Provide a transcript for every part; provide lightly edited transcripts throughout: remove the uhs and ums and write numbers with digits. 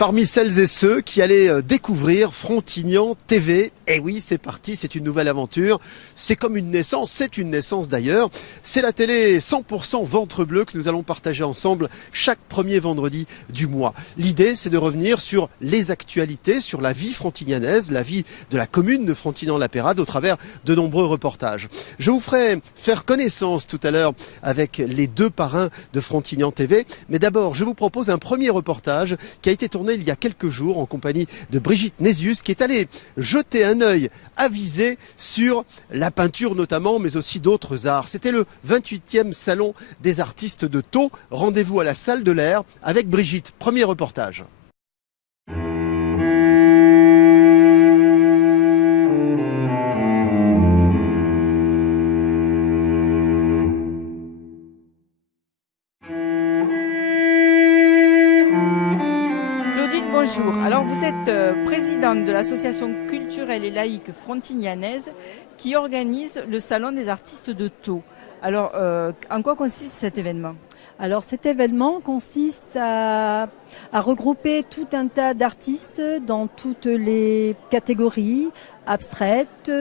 parmi celles et ceux qui allaient découvrir Frontignan TV. Et oui, c'est parti, c'est une nouvelle aventure. C'est comme une naissance, c'est une naissance d'ailleurs. C'est la télé 100% ventre bleu que nous allons partager ensemble chaque premier vendredi du mois. L'idée, c'est de revenir sur les actualités, sur la vie frontignanaise, la vie de la commune de Frontignan-la-Pérade au travers de nombreux reportages. Je vous ferai faire connaissance tout à l'heure avec les deux parrains de Frontignan TV. Mais d'abord, je vous propose un premier reportage qui a été tourné il y a quelques jours en compagnie de Brigitte Nézius qui est allée jeter un œil avisé sur la peinture notamment, mais aussi d'autres arts. C'était le 28e salon des artistes de Thau. Rendez-vous à la salle de l'air avec Brigitte. Premier reportage. Bonjour, alors vous êtes présidente de l'association culturelle et laïque frontignanaise qui organise le Salon des artistes de Thau. Alors, en quoi consiste cet événement ? Alors cet événement consiste à regrouper tout un tas d'artistes dans toutes les catégories, abstraites,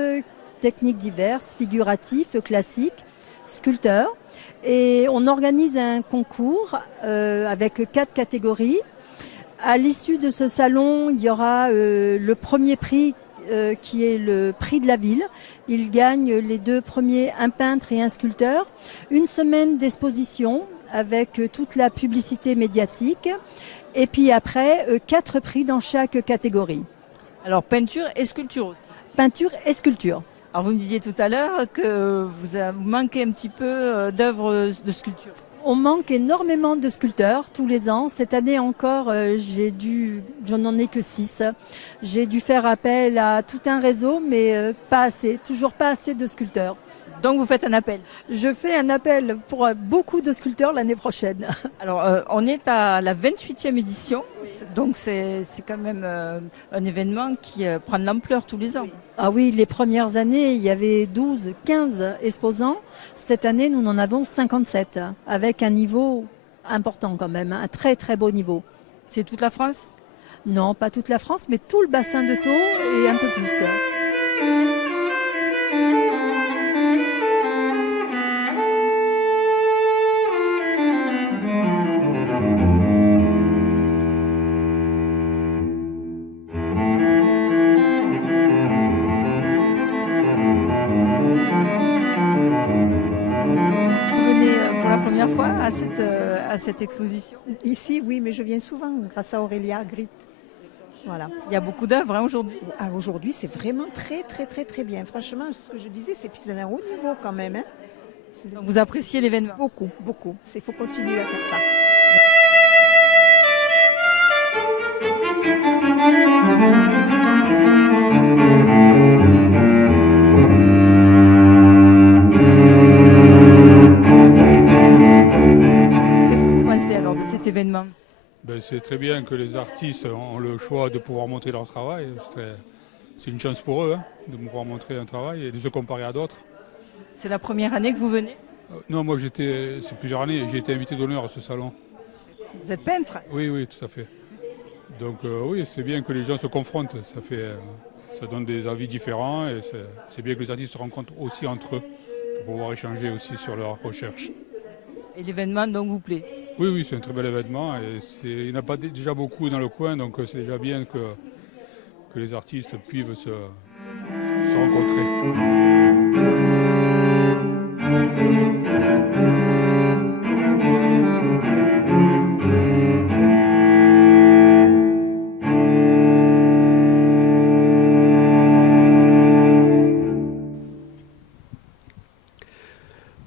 techniques diverses, figuratifs, classiques, sculpteurs. Et on organise un concours avec 4 catégories. À l'issue de ce salon, il y aura le premier prix qui est le prix de la ville. Il gagne les 2 premiers, un peintre et un sculpteur. Une semaine d'exposition avec toute la publicité médiatique. Et puis après, 4 prix dans chaque catégorie. Alors peinture et sculpture aussi. Peinture et sculpture. Alors vous me disiez tout à l'heure que vous manquez un petit peu d'œuvres de sculpture. On manque énormément de sculpteurs tous les ans. Cette année encore, je n'en ai que 6. J'ai dû faire appel à tout un réseau, mais pas assez, toujours pas assez de sculpteurs. Donc vous faites un appel ? Je fais un appel pour beaucoup de sculpteurs l'année prochaine. Alors on est à la 28e édition, donc c'est quand même un événement qui prend de l'ampleur tous les ans. Oui. Ah oui, les premières années, il y avait 12, 15 exposants. Cette année, nous en avons 57, avec un niveau important quand même, un très très beau niveau. C'est toute la France ? Non, pas toute la France, mais tout le bassin de Thau et un peu plus. À cette exposition ? Ici, oui, mais je viens souvent grâce à Aurélia Grit. Voilà. Il y a beaucoup d'œuvres aujourd'hui. Ah, aujourd'hui, c'est vraiment très, très, très, très bien. Franchement, ce que je disais, c'est un haut niveau quand même. Hein. Donc vous appréciez l'événement ? Beaucoup, beaucoup. Il faut continuer à faire ça. Cet événement ? C'est très bien que les artistes ont le choix de pouvoir montrer leur travail. C'est une chance pour eux de pouvoir montrer un travail et de se comparer à d'autres. C'est la première année que vous venez ? Non, moi c'est plusieurs années, j'ai été invité d'honneur à ce salon. Vous êtes peintre ? Oui, tout à fait. Donc oui, c'est bien que les gens se confrontent, ça donne des avis différents et c'est bien que les artistes se rencontrent aussi entre eux pour pouvoir échanger aussi sur leurs recherches. Et l'événement donc vous plaît ? Oui, c'est un très bel événement et il n'y en a pas déjà beaucoup dans le coin, donc c'est déjà bien que les artistes puissent se rencontrer.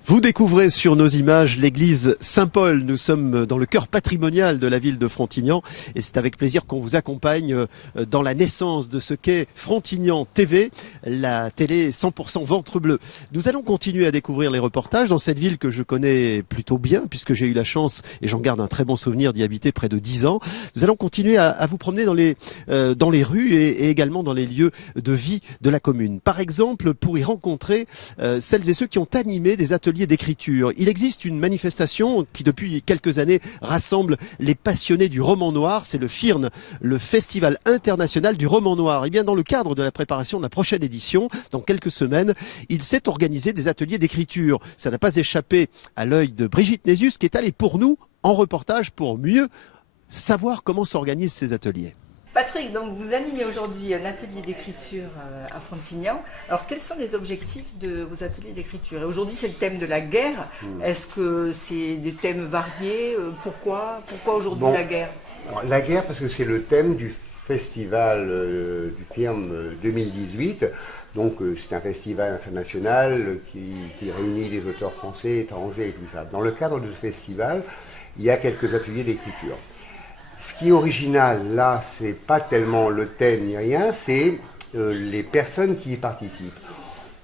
Vous découvrez sur nos images l'église Saint-Paul. Nous sommes dans le cœur patrimonial de la ville de Frontignan et c'est avec plaisir qu'on vous accompagne dans la naissance de ce qu'est Frontignan TV, la télé 100% ventre bleu. Nous allons continuer à découvrir les reportages dans cette ville que je connais plutôt bien puisque j'ai eu la chance et j'en garde un très bon souvenir d'y habiter près de 10 ans. Nous allons continuer à vous promener dans les rues et également dans les lieux de vie de la commune. Par exemple, pour y rencontrer celles et ceux qui ont animé des ateliers d'écriture. Il existe une manifestation qui depuis quelques années rassemble les passionnés du roman noir, c'est le FIRN, le Festival international du roman noir. Et bien dans le cadre de la préparation de la prochaine édition, dans quelques semaines, il s'est organisé des ateliers d'écriture. Ça n'a pas échappé à l'œil de Brigitte Nésius qui est allée pour nous en reportage pour mieux savoir comment s'organisent ces ateliers. Patrick, donc vous animez aujourd'hui un atelier d'écriture à Frontignan. Alors quels sont les objectifs de vos ateliers d'écriture? Aujourd'hui c'est le thème de la guerre. Est-ce que c'est des thèmes variés? Pourquoi aujourd'hui la guerre? La guerre parce que c'est le thème du festival du FIRN 2018. Donc c'est un festival international qui réunit les auteurs français, étrangers et tout ça. Dans le cadre de ce festival, il y a quelques ateliers d'écriture. Ce qui est original là, c'est pas tellement le thème ni rien, c'est les personnes qui y participent.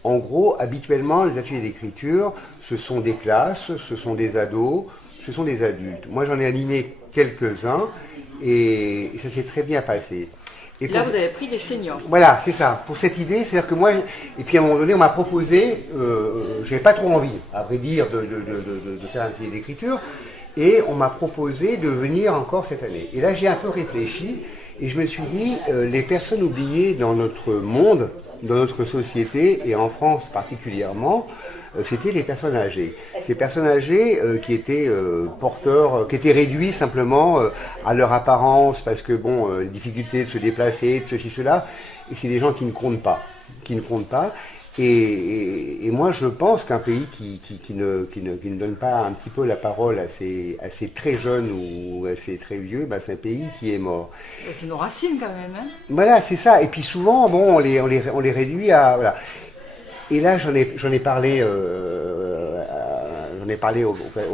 En gros, habituellement, les ateliers d'écriture, ce sont des classes, ce sont des ados, ce sont des adultes. Moi, j'en ai animé quelques-uns et ça s'est très bien passé. Et là, vous avez pris des seniors. Voilà, c'est ça. Pour cette idée, c'est-à-dire que moi, et puis à un moment donné, on m'a proposé, j'avais pas trop envie, à vrai dire, de faire un atelier d'écriture. Et on m'a proposé de venir encore cette année. Et là, j'ai un peu réfléchi et je me suis dit, les personnes oubliées dans notre monde, dans notre société et en France particulièrement, c'était les personnes âgées. Ces personnes âgées qui étaient porteurs, qui étaient réduits simplement à leur apparence parce que, bon, difficulté de se déplacer, de ceci, cela. Et c'est des gens qui ne comptent pas. Et moi, je pense qu'un pays qui ne donne pas un petit peu la parole à ces très jeunes ou à ces très vieux, bah, c'est un pays qui est mort. C'est nos racines quand même. Hein. Voilà, c'est ça. Et puis souvent, bon, on les réduit à... Voilà. Et là, j'en ai parlé aux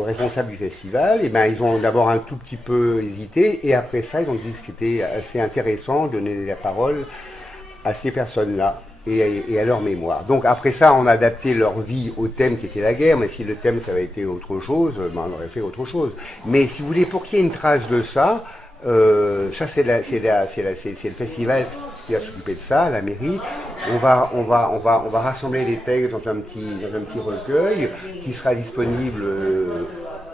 responsables du festival. Et ben, ils ont d'abord un tout petit peu hésité. Et après ça, ils ont dit que c'était assez intéressant de donner la parole à ces personnes-là. Et à leur mémoire. Donc après ça, on a adapté leur vie au thème qui était la guerre, mais si le thème ça avait été autre chose, ben on aurait fait autre chose. Mais si vous voulez, pour qu'il y ait une trace de ça, ça c'est le festival qui va s'occuper de ça, la mairie. On va rassembler les textes dans un petit recueil qui sera disponible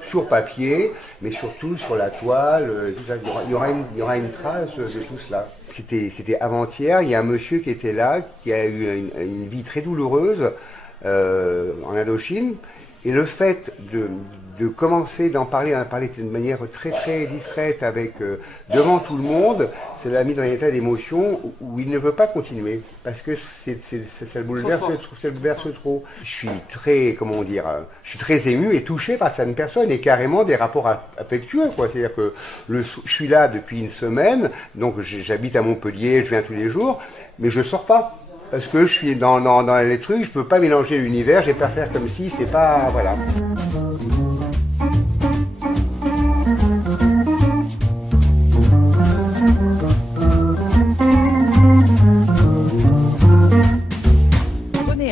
sur papier, mais surtout sur la toile, tout ça. Il y aura une trace de tout cela. C'était avant-hier, il y a un monsieur qui était là, qui a eu une vie très douloureuse en Indochine, et le fait de commencer d'en parler de manière très très discrète devant tout le monde, ça l'a mis dans un état d'émotion où il ne veut pas continuer, parce que ça le bouleverse trop. Je suis très, je suis très ému et touché par cette personne, et carrément des rapports affectueux, quoi. C'est-à-dire que je suis là depuis une semaine, donc j'habite à Montpellier, je viens tous les jours, mais je sors pas. Parce que je suis dans les trucs, je peux pas mélanger l'univers, je vais pas faire comme si, c'est pas... Voilà.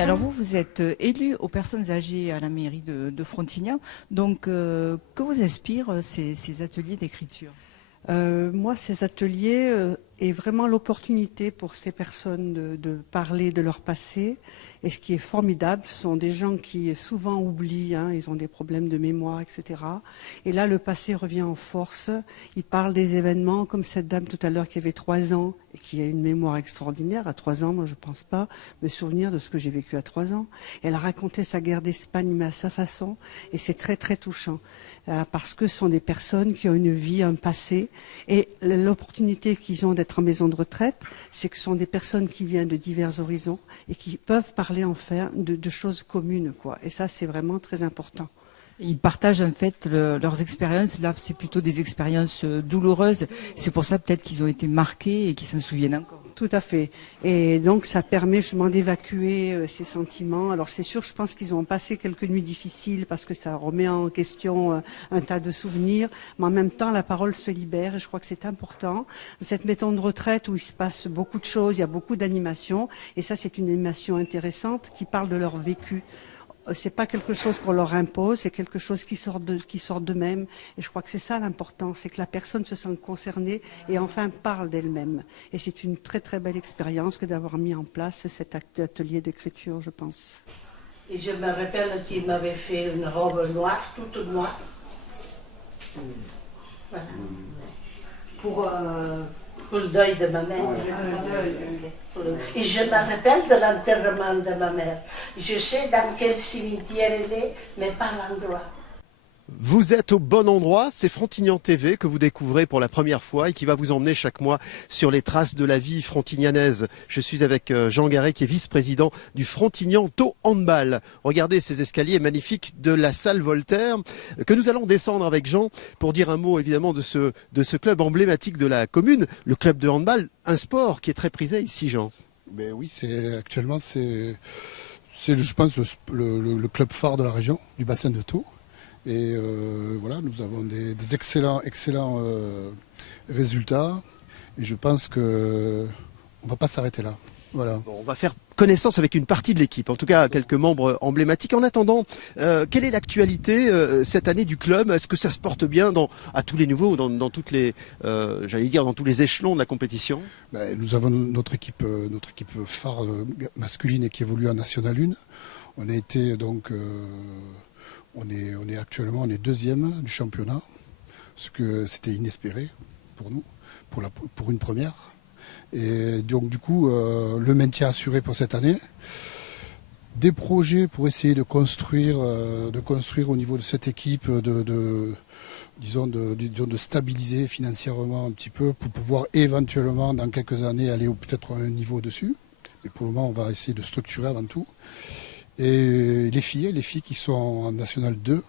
Alors vous êtes élu aux personnes âgées à la mairie de Frontignan, donc que vous inspirent ces ateliers d'écriture? Moi, ces ateliers est vraiment l'opportunité pour ces personnes de parler de leur passé. Et ce qui est formidable, ce sont des gens qui souvent oublient, hein, ils ont des problèmes de mémoire, etc. Et là, le passé revient en force. Ils parlent des événements, comme cette dame tout à l'heure qui avait 3 ans et qui a une mémoire extraordinaire. À 3 ans, moi, je ne pense pas me souvenir de ce que j'ai vécu à 3 ans. Elle a raconté sa guerre d'Espagne, mais à sa façon. Et c'est très, très touchant. Parce que ce sont des personnes qui ont une vie, un passé. Et l'opportunité qu'ils ont d'être en maison de retraite, c'est que ce sont des personnes qui viennent de divers horizons et qui peuvent parler enfin de choses communes, quoi. Et ça, c'est vraiment très important. Ils partagent en fait leurs expériences. Là, c'est plutôt des expériences douloureuses. C'est pour ça peut-être qu'ils ont été marqués et qu'ils s'en souviennent encore. Tout à fait. Et donc, ça permet justement d'évacuer ces sentiments. Alors, c'est sûr, je pense qu'ils ont passé quelques nuits difficiles parce que ça remet en question un tas de souvenirs. Mais en même temps, la parole se libère et je crois que c'est important. Cette maison de retraite où il se passe beaucoup de choses, il y a beaucoup d'animations. Et ça, c'est une animation intéressante qui parle de leur vécu. C'est pas quelque chose qu'on leur impose, c'est quelque chose qui sort d'eux-mêmes. Et je crois que c'est ça l'important, c'est que la personne se sente concernée et enfin parle d'elle-même. Et c'est une très très belle expérience que d'avoir mis en place cet atelier d'écriture, je pense. Et je me rappelle qu'il m'avait fait une robe noire, toute noire. Voilà. Pour le deuil de ma mère. Et je me rappelle de l'enterrement de ma mère. Je sais dans quel cimetière elle est, mais pas l'endroit. Vous êtes au bon endroit, c'est Frontignan TV que vous découvrez pour la première fois et qui va vous emmener chaque mois sur les traces de la vie frontignanaise. Je suis avec Jean Garret qui est vice-président du Frontignan Tau Handball. Regardez ces escaliers magnifiques de la salle Voltaire que nous allons descendre avec Jean pour dire un mot évidemment de ce club emblématique de la commune, le club de handball, un sport qui est très prisé ici, Jean. Ben oui, actuellement je pense le club phare de la région, du bassin de Thau. Et voilà, nous avons des excellents résultats. Et je pense qu'on ne va pas s'arrêter là. Voilà. Bon, on va faire connaissance avec une partie de l'équipe, en tout cas quelques membres emblématiques. En attendant, quelle est l'actualité cette année du club? Est-ce que ça se porte bien à tous les niveaux, dans toutes les, dans tous les échelons de la compétition? Nous avons notre équipe phare masculine qui évolue en National 1. On a été donc... On est actuellement deuxième du championnat, ce que c'était inespéré pour nous, pour une première. Et donc du coup, le maintien assuré pour cette année. Des projets pour essayer de construire au niveau de cette équipe, de stabiliser financièrement un petit peu pour pouvoir éventuellement dans quelques années aller peut-être un niveau dessus. Mais pour le moment, on va essayer de structurer avant tout. Et les filles qui sont en National 2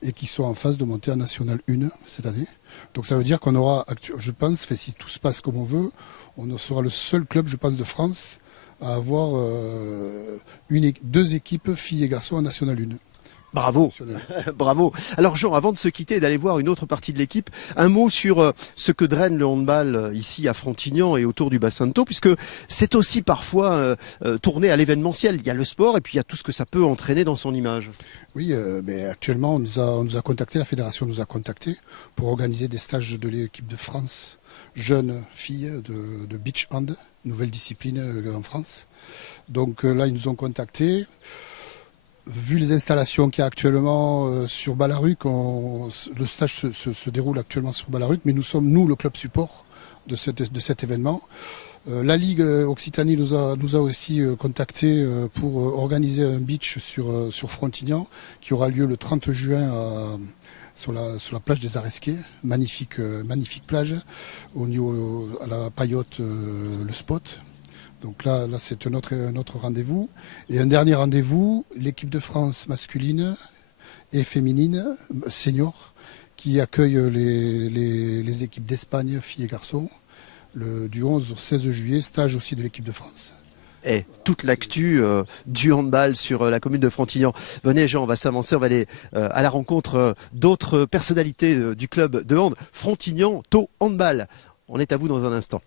et qui sont en phase de monter en National 1 cette année. Donc ça veut dire qu'on aura, je pense, si tout se passe comme on veut, on sera le seul club, je pense, de France à avoir deux équipes, filles et garçons, en National 1. Bravo, bravo. Alors Jean, avant de se quitter et d'aller voir une autre partie de l'équipe, un mot sur ce que draine le handball ici à Frontignan et autour du bassin de Thau, puisque c'est aussi parfois tourné à l'événementiel. Il y a le sport et puis il y a tout ce que ça peut entraîner dans son image. Oui, mais actuellement on nous a contacté, la fédération nous a contacté pour organiser des stages de l'équipe de France, jeunes filles de beach hand, nouvelle discipline en France. Donc là ils nous ont contactés. Vu les installations qu'il y a actuellement sur Ballaruc, le stage se déroule actuellement sur Ballaruc, mais nous sommes, le club support de cet événement. La Ligue Occitanie nous a aussi contactés pour organiser un beach sur Frontignan, qui aura lieu le 30 juin sur la plage des Aresquais. Magnifique plage, à la Paillote, le spot. Donc là c'est un autre rendez-vous. Et un dernier rendez-vous, l'équipe de France masculine et féminine, senior, qui accueille les équipes d'Espagne, filles et garçons, du 11 au 16 juillet, stage aussi de l'équipe de France. Et toute l'actu du handball sur la commune de Frontignan. Venez Jean, on va s'avancer, on va aller à la rencontre d'autres personnalités du club de hand, Frontignan Tau Handball. On est à vous dans un instant.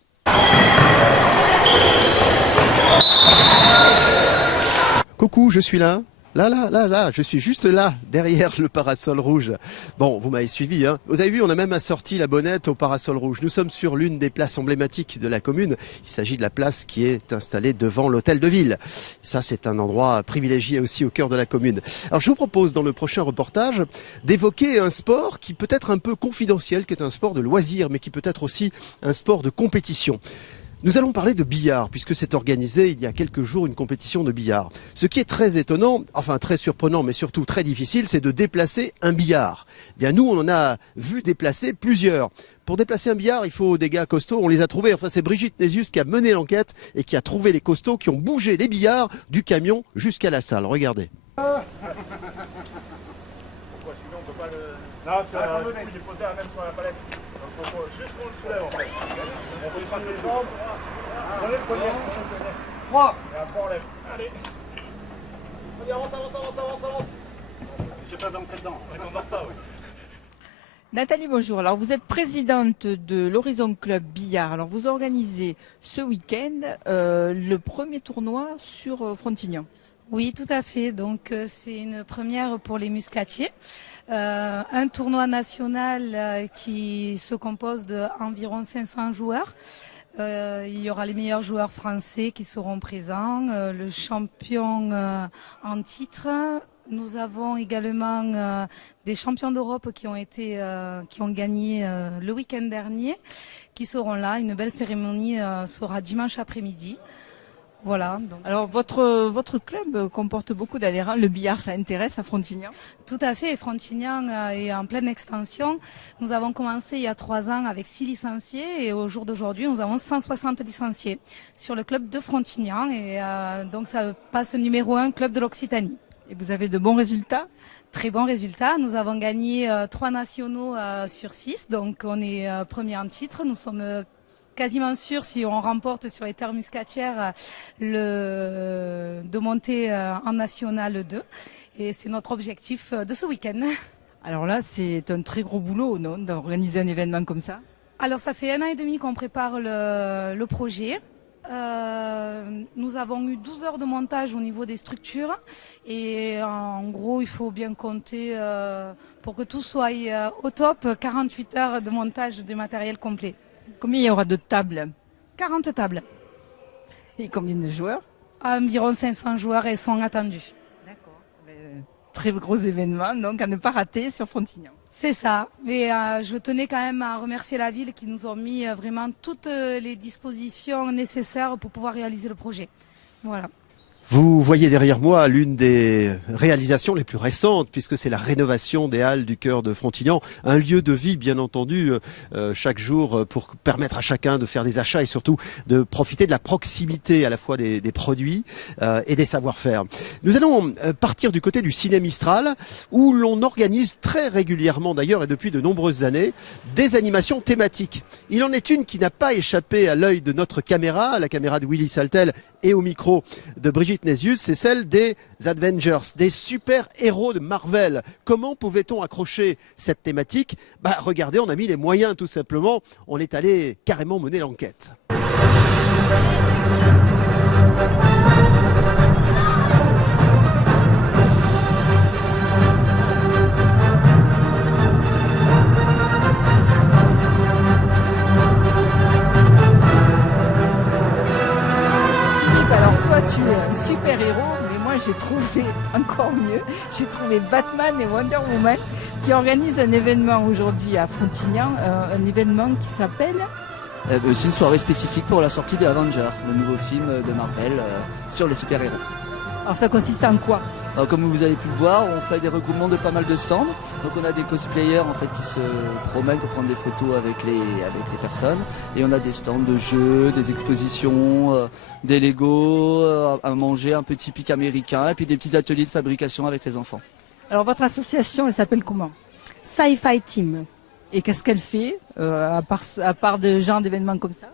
Coucou, je suis là. Là, je suis juste là, derrière le parasol rouge. Bon, vous m'avez suivi, hein. Vous avez vu, on a même assorti la bonnette au parasol rouge. Nous sommes sur l'une des places emblématiques de la commune. Il s'agit de la place qui est installée devant l'hôtel de ville. Ça, c'est un endroit privilégié aussi au cœur de la commune. Alors, je vous propose dans le prochain reportage d'évoquer un sport qui peut être un peu confidentiel, qui est un sport de loisir, mais qui peut être aussi un sport de compétition. Nous allons parler de billard, puisque c'est organisé il y a quelques jours une compétition de billard. Ce qui est très étonnant, enfin très surprenant, mais surtout très difficile, c'est de déplacer un billard. Eh bien nous, on en a vu déplacer plusieurs. Pour déplacer un billard, il faut des gars costauds, on les a trouvés. Enfin, c'est Brigitte Nésius qui a mené l'enquête et qui a trouvé les costauds qui ont bougé les billards du camion jusqu'à la salle. Regardez. Pourquoi sinon on peut pas le... Non, si on a il est posé même sur la palette. Donc faut juste qu'on le soulève en fait. On peut tracer les jambes. Prenez le poignet. 3. Et après on lève. Allez. Allez, avance. J'ai pas d'entrée dedans. On est en retard, oui. Nathalie, bonjour. Alors, vous êtes présidente de l'Horizon Club Billard. Alors, vous organisez ce week-end le premier tournoi sur Frontignan. Oui, tout à fait. Donc, c'est une première pour les muscatiers. Un tournoi national qui se compose d'environ 500 joueurs. Il y aura les meilleurs joueurs français qui seront présents, le champion en titre. Nous avons également des champions d'Europe qui ont gagné le week-end dernier, qui seront là. Une belle cérémonie sera dimanche après-midi. Voilà. Donc. Alors votre club comporte beaucoup d'adhérents. Le billard, ça intéresse à Frontignan? Tout à fait. Frontignan est en pleine extension. Nous avons commencé il y a 3 ans avec 6 licenciés et au jour d'aujourd'hui, nous avons 160 licenciés sur le club de Frontignan. Et donc ça passe numéro 1 club de l'Occitanie. Et vous avez de bons résultats? Très bons résultats. Nous avons gagné 3 nationaux sur 6. Donc on est premier en titre. Nous sommes quasiment sûr, si on remporte sur les terres muscatières, de monter en National 2. Et c'est notre objectif de ce week-end. Alors là, c'est un très gros boulot, non, d'organiser un événement comme ça? Alors ça fait 1 an et demi qu'on prépare le projet. Nous avons eu 12 heures de montage au niveau des structures. Et en gros, il faut bien compter, pour que tout soit au top, 48 heures de montage du matériel complet. Combien il y aura de tables? 40 tables. Et combien de joueurs? Environ 500 joueurs et sont attendus. D'accord. Très gros événement, donc à ne pas rater sur Frontignan. C'est ça. Et je tenais quand même à remercier la ville qui nous a mis vraiment toutes les dispositions nécessaires pour pouvoir réaliser le projet. Voilà. Vous voyez derrière moi l'une des réalisations les plus récentes, puisque c'est la rénovation des Halles du cœur de Frontignan. Un lieu de vie, bien entendu, chaque jour, pour permettre à chacun de faire des achats et surtout de profiter de la proximité à la fois des produits et des savoir-faire. Nous allons partir du côté du Ciné Mistral, où l'on organise très régulièrement d'ailleurs et depuis de nombreuses années des animations thématiques. Il en est une qui n'a pas échappé à l'œil de notre caméra, la caméra de Willy Saltel et au micro de Brigitte Nézius, c'est celle des Avengers, des super-héros de Marvel. Comment pouvait-on accrocher cette thématique? Regardez, on a mis les moyens tout simplement, on est allé carrément mener l'enquête. Tu es un super-héros, mais moi j'ai trouvé encore mieux. J'ai trouvé Batman et Wonder Woman qui organisent un événement aujourd'hui à Frontignan, un événement qui s'appelle... C'est une soirée spécifique pour la sortie de Avengers, le nouveau film de Marvel sur les super-héros. Alors ça consiste en quoi? Comme vous avez pu le voir, on fait des regroupements de pas mal de stands. Donc on a des cosplayers en fait qui se promènent pour prendre des photos avec les personnes. Et on a des stands de jeux, des expositions, des Lego, à manger un peu typique américain, et puis des petits ateliers de fabrication avec les enfants. Alors votre association, elle s'appelle comment? Sci-Fi Team. Et qu'est-ce qu'elle fait, à part de genre d'événements comme ça?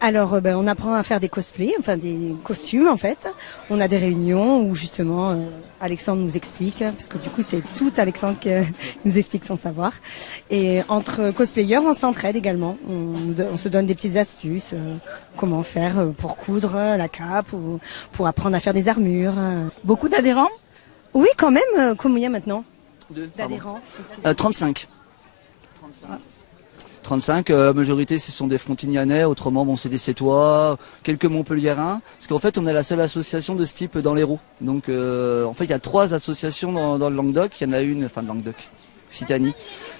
Alors, on apprend à faire des cosplays, enfin des costumes en fait. On a des réunions où justement Alexandre nous explique, parce que du coup c'est tout Alexandre qui nous explique son savoir. Et entre cosplayers, on s'entraide également. On se donne des petites astuces, comment faire pour coudre la cape ou pour apprendre à faire des armures. Beaucoup d'adhérents? Oui, quand même. Combien maintenant d'adhérents? 35. 35, la majorité ce sont des Frontignanais, autrement c'est des Sétois, quelques Montpelliérains, parce qu'en fait on est la seule association de ce type dans l'Hérault. Donc en fait il y a 3 associations dans le Languedoc, il y en a une, enfin le Languedoc, Occitanie,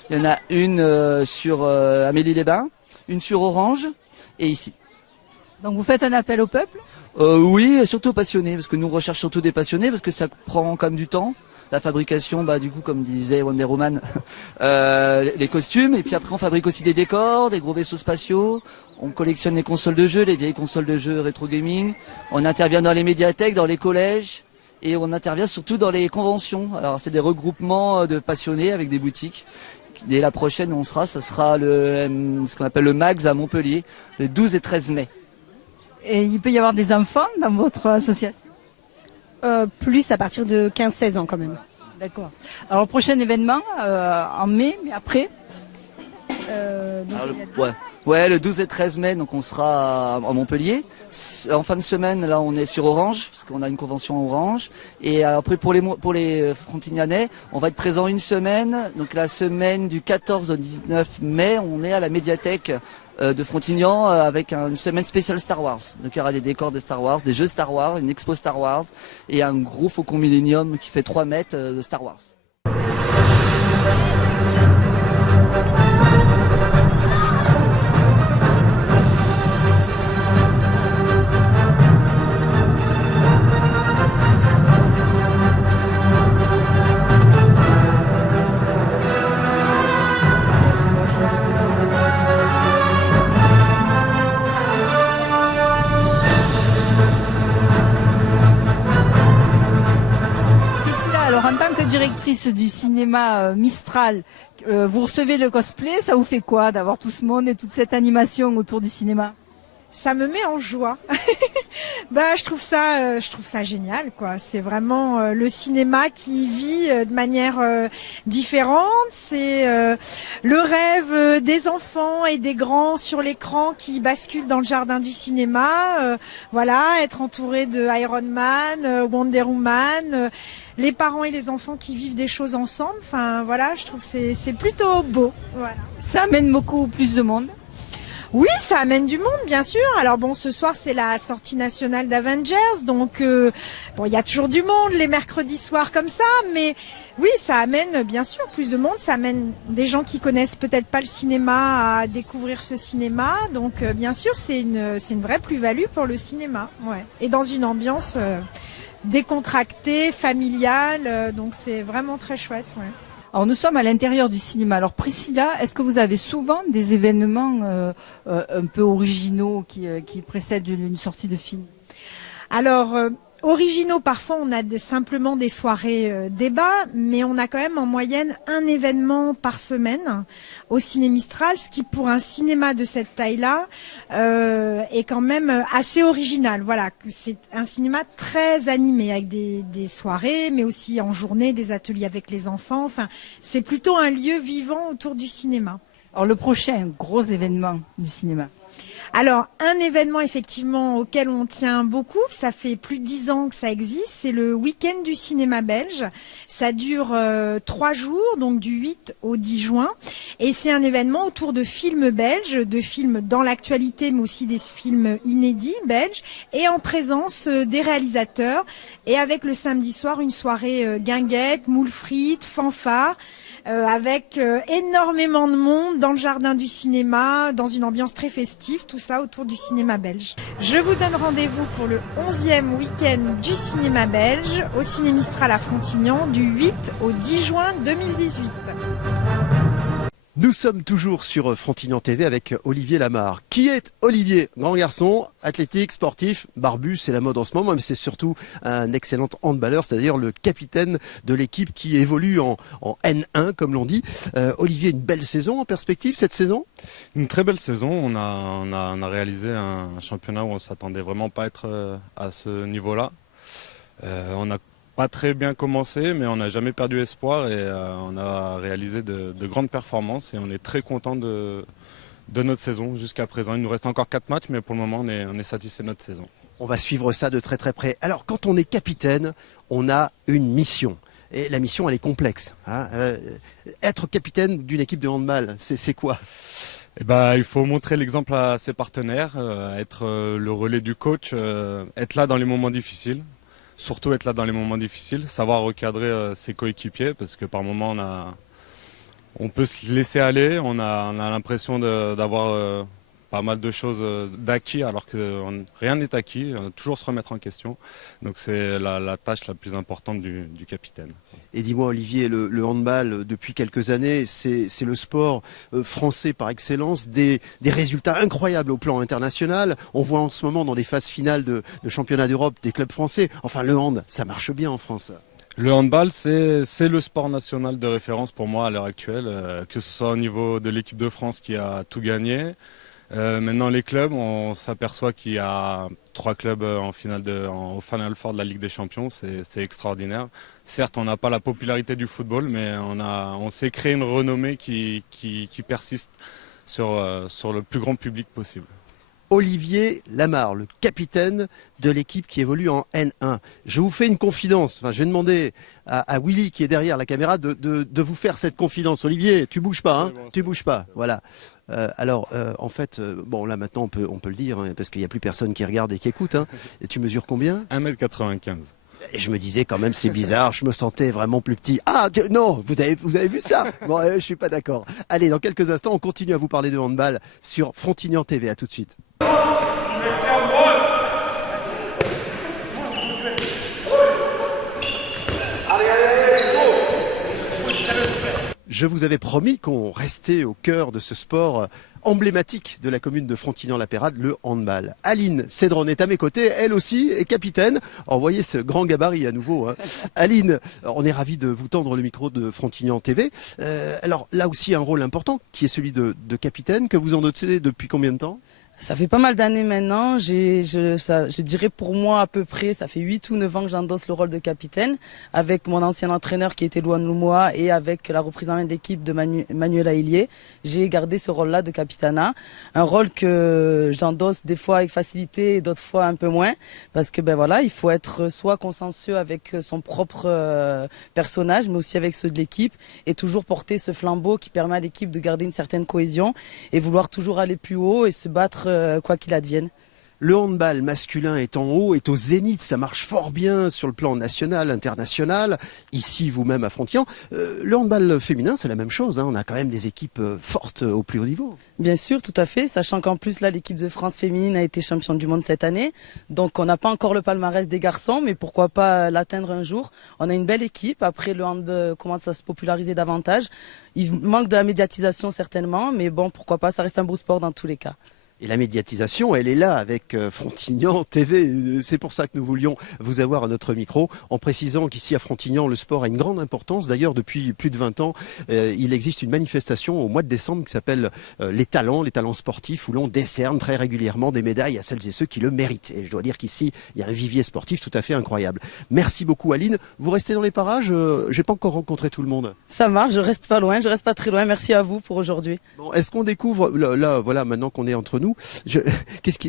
il y en a une sur Amélie-les-Bains, une sur Orange et ici. Donc vous faites un appel au peuple? Oui, surtout aux passionnés, parce que nous on recherche surtout des passionnés, parce que ça prend quand même du temps. La fabrication, du coup, comme disait Wonder Woman, les costumes. Et puis après, on fabrique aussi des décors, des gros vaisseaux spatiaux. On collectionne les consoles de jeux, les vieilles consoles de jeux rétro gaming. On intervient dans les médiathèques, dans les collèges. Et on intervient surtout dans les conventions. Alors, c'est des regroupements de passionnés avec des boutiques. Dès la prochaine, ça sera ce qu'on appelle le MAGS à Montpellier, le 12 et 13 mai. Et il peut y avoir des enfants dans votre association? Plus à partir de 15-16 ans quand même. D'accord. Alors, prochain événement en mai, mais après le 12 et 13 mai, donc on sera à Montpellier. En fin de semaine, là, on est sur Orange, parce qu'on a une convention à Orange. Et après, pour les Frontignanais, on va être présent une semaine. Donc la semaine du 14 au 19 mai, on est à la médiathèque de Frontignan avec une semaine spéciale Star Wars. Donc il y aura des décors de Star Wars, des jeux Star Wars, une expo Star Wars et un gros Faucon Millenium qui fait 3 mètres de Star Wars. Alors en tant que directrice du cinéma Mistral, vous recevez le cosplay, ça vous fait quoi d'avoir tout ce monde et toute cette animation autour du cinéma? Ça me met en joie. Je trouve ça génial, quoi. C'est vraiment le cinéma qui vit de manière différente. C'est le rêve des enfants et des grands sur l'écran qui basculent dans le jardin du cinéma. Voilà, être entouré de Iron Man, Wonder Woman, les parents et les enfants qui vivent des choses ensemble. Enfin, voilà, je trouve que c'est plutôt beau. Voilà. Ça amène beaucoup plus de monde. Oui, ça amène du monde, bien sûr. Alors bon, ce soir, c'est la sortie nationale d'Avengers, donc il y a toujours du monde les mercredis soirs comme ça, mais oui, ça amène bien sûr plus de monde. Ça amène des gens qui connaissent peut-être pas le cinéma à découvrir ce cinéma, donc bien sûr, c'est une vraie plus-value pour le cinéma, ouais. Et dans une ambiance décontractée, familiale, donc c'est vraiment très chouette, ouais. Alors nous sommes à l'intérieur du cinéma. Alors Priscilla, est-ce que vous avez souvent des événements un peu originaux qui précèdent une sortie de film? Alors, originaux, parfois on a simplement des soirées débats, mais on a quand même en moyenne un événement par semaine au Ciné Mistral, ce qui pour un cinéma de cette taille-là est quand même assez original. Voilà, c'est un cinéma très animé avec des soirées, mais aussi en journée des ateliers avec les enfants. Enfin, c'est plutôt un lieu vivant autour du cinéma. Alors le prochain gros événement du cinéma? Alors, un événement effectivement auquel on tient beaucoup, ça fait plus de 10 ans que ça existe, c'est le week-end du cinéma belge. Ça dure 3 jours, donc du 8 au 10 juin. Et c'est un événement autour de films belges, de films dans l'actualité, mais aussi des films inédits belges, et en présence des réalisateurs. Et avec le samedi soir, une soirée guinguette, moules frites, fanfare. Avec énormément de monde dans le jardin du cinéma, dans une ambiance très festive, tout ça autour du cinéma belge. Je vous donne rendez-vous pour le 11e week-end du cinéma belge au Ciné Mistral à Frontignan du 8 au 10 juin 2018. Nous sommes toujours sur Frontignan TV avec Olivier Lamarre. Qui est Olivier? Grand garçon, athlétique, sportif, barbu, c'est la mode en ce moment, mais c'est surtout un excellent handballeur, c'est-à-dire le capitaine de l'équipe qui évolue en N1, comme l'on dit. Olivier, une belle saison en perspective cette saison? Une très belle saison. On a réalisé un championnat où on ne s'attendait vraiment pas à être à ce niveau-là. On a pas très bien commencé, mais on n'a jamais perdu espoir et on a réalisé de grandes performances et on est très content de notre saison jusqu'à présent. Il nous reste encore 4 matchs, mais pour le moment, on est satisfait de notre saison. On va suivre ça de très très près. Alors, quand on est capitaine, on a une mission. Et la mission, elle est complexe. Hein. Être capitaine d'une équipe de handball, c'est quoi? Il faut montrer l'exemple à ses partenaires, être le relais du coach, être là dans les moments difficiles. Surtout être là dans les moments difficiles, savoir recadrer ses coéquipiers parce que par moments on peut se laisser aller, on a l'impression d'avoir pas mal de choses d'acquis alors que rien n'est acquis, toujours se remettre en question. Donc c'est la tâche la plus importante du capitaine. Et dis-moi Olivier, le handball depuis quelques années, c'est le sport français par excellence, des résultats incroyables au plan international. On voit en ce moment dans les phases finales de championnat d'Europe des clubs français. Enfin le hand, ça marche bien en France. Le handball, c'est le sport national de référence pour moi à l'heure actuelle, que ce soit au niveau de l'équipe de France qui a tout gagné. Maintenant les clubs, on s'aperçoit qu'il y a 3 clubs au Final Four de la Ligue des Champions, c'est extraordinaire. Certes, on n'a pas la popularité du football, mais on s'est créé une renommée qui persiste sur le plus grand public possible. Olivier Lamarre, le capitaine de l'équipe qui évolue en N1. Je vous fais une confidence. Enfin, je vais demander à Willy qui est derrière la caméra de vous faire cette confidence. Olivier, tu bouges pas, hein, tu bouges pas. Voilà. En fait, bon là maintenant on peut le dire hein, parce qu'il n'y a plus personne qui regarde et qui écoute. Hein. Et tu mesures combien? 1m95. Et je me disais quand même c'est bizarre, je me sentais vraiment plus petit. Ah non, vous avez vu ça? Bon, je suis pas d'accord. Allez, dans quelques instants, on continue à vous parler de handball sur Frontignan TV. À tout de suite. Je vous avais promis qu'on restait au cœur de ce sport emblématique de la commune de Frontignan-la-Pérade, le handball. Aline Cédron est à mes côtés, elle aussi est capitaine. Alors, vous voyez ce grand gabarit à nouveau. Hein. Aline, on est ravis de vous tendre le micro de Frontignan TV. Alors là aussi un rôle important qui est celui de capitaine, que vous endossez depuis combien de temps? Ça fait pas mal d'années maintenant, je dirais pour moi à peu près, ça fait 8 ou 9 ans que j'endosse le rôle de capitaine avec mon ancien entraîneur qui était Louane Loumois et avec la représentation d'équipe de Manuel Ailier. J'ai gardé ce rôle-là de capitana, un rôle que j'endosse des fois avec facilité et d'autres fois un peu moins parce que ben voilà, il faut être soit consensueux avec son propre personnage mais aussi avec ceux de l'équipe et toujours porter ce flambeau qui permet à l'équipe de garder une certaine cohésion et vouloir toujours aller plus haut et se battre quoi qu'il advienne. Le handball masculin est en haut, est au zénith, ça marche fort bien sur le plan national, international, ici vous-même à Frontignan. Le handball féminin, c'est la même chose, hein. On a quand même des équipes fortes au plus haut niveau. Bien sûr, tout à fait, sachant qu'en plus là l'équipe de France féminine a été championne du monde cette année, donc on n'a pas encore le palmarès des garçons, mais pourquoi pas l'atteindre un jour. On a une belle équipe, après le hand commence à se populariser davantage, il manque de la médiatisation certainement, mais bon pourquoi pas, ça reste un beau sport dans tous les cas. Et la médiatisation, elle est là avec Frontignan TV. C'est pour ça que nous voulions vous avoir à notre micro, en précisant qu'ici à Frontignan, le sport a une grande importance. D'ailleurs, depuis plus de 20 ans, il existe une manifestation au mois de décembre qui s'appelle les talents sportifs, où l'on décerne très régulièrement des médailles à celles et ceux qui le méritent. Et je dois dire qu'ici, il y a un vivier sportif tout à fait incroyable. Merci beaucoup Aline. Vous restez dans les parages, j'ai pas encore rencontré tout le monde. Ça marche, je reste pas loin, je reste pas très loin. Merci à vous pour aujourd'hui. Bon, est-ce qu'on découvre, là voilà, maintenant qu'on est entre nous,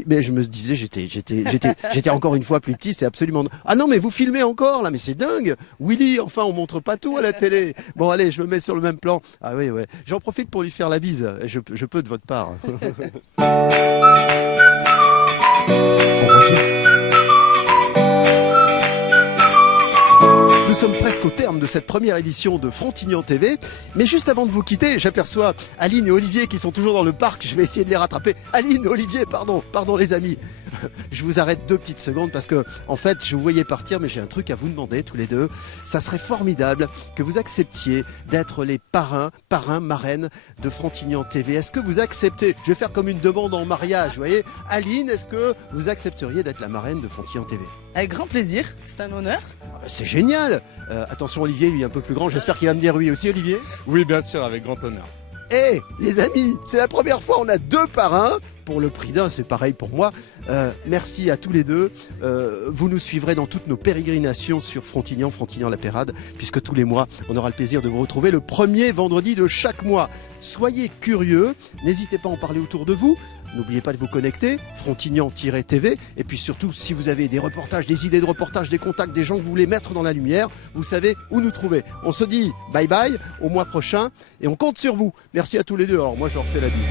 mais je me disais, j'étais encore une fois plus petit, c'est absolument... Ah non, mais vous filmez encore, là, mais c'est dingue. Willy, enfin, on montre pas tout à la télé. Bon, allez, je me mets sur le même plan. Ah oui, ouais. J'en profite pour lui faire la bise. Je peux de votre part. Nous sommes presque au terme de cette première édition de Frontignan TV, mais juste avant de vous quitter, j'aperçois Aline et Olivier qui sont toujours dans le parc, je vais essayer de les rattraper. Aline, Olivier, pardon les amis. Je vous arrête 2 petites secondes parce que, en fait, je vous voyais partir, mais j'ai un truc à vous demander tous les deux. Ça serait formidable que vous acceptiez d'être les parrains, marraines de Frontignan TV. Est-ce que vous acceptez? Je vais faire comme une demande en mariage, vous voyez. Aline, est-ce que vous accepteriez d'être la marraine de Frontignan TV? Avec grand plaisir, c'est un honneur. C'est génial. Attention Olivier, lui un peu plus grand, j'espère qu'il va me dire oui aussi Olivier. Oui, bien sûr, avec grand honneur. Eh les amis, c'est la première fois on a 2 parrains. Pour le prix d'un, c'est pareil pour moi. Merci à tous les deux. Vous nous suivrez dans toutes nos pérégrinations sur Frontignan-la-Pérade, puisque tous les mois, on aura le plaisir de vous retrouver le premier vendredi de chaque mois. Soyez curieux, n'hésitez pas à en parler autour de vous. N'oubliez pas de vous connecter, Frontignan-TV. Et puis surtout, si vous avez des reportages, des idées de reportages, des contacts, des gens que vous voulez mettre dans la lumière, vous savez où nous trouver. On se dit bye bye, au mois prochain, et on compte sur vous. Merci à tous les deux. Alors moi, je leur fais la bise.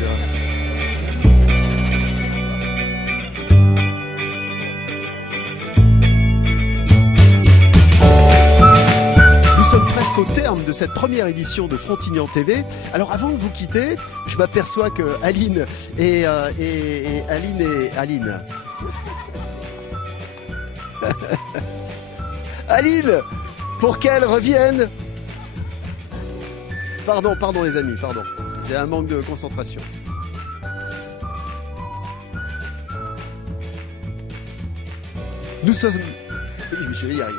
Presque au terme de cette première édition de Frontignan TV. Alors avant de vous quitter, je m'aperçois que Aline et Aline. Aline, pour qu'elle revienne. Pardon les amis, pardon. J'ai un manque de concentration. Nous sommes... Oui, je vais y arriver.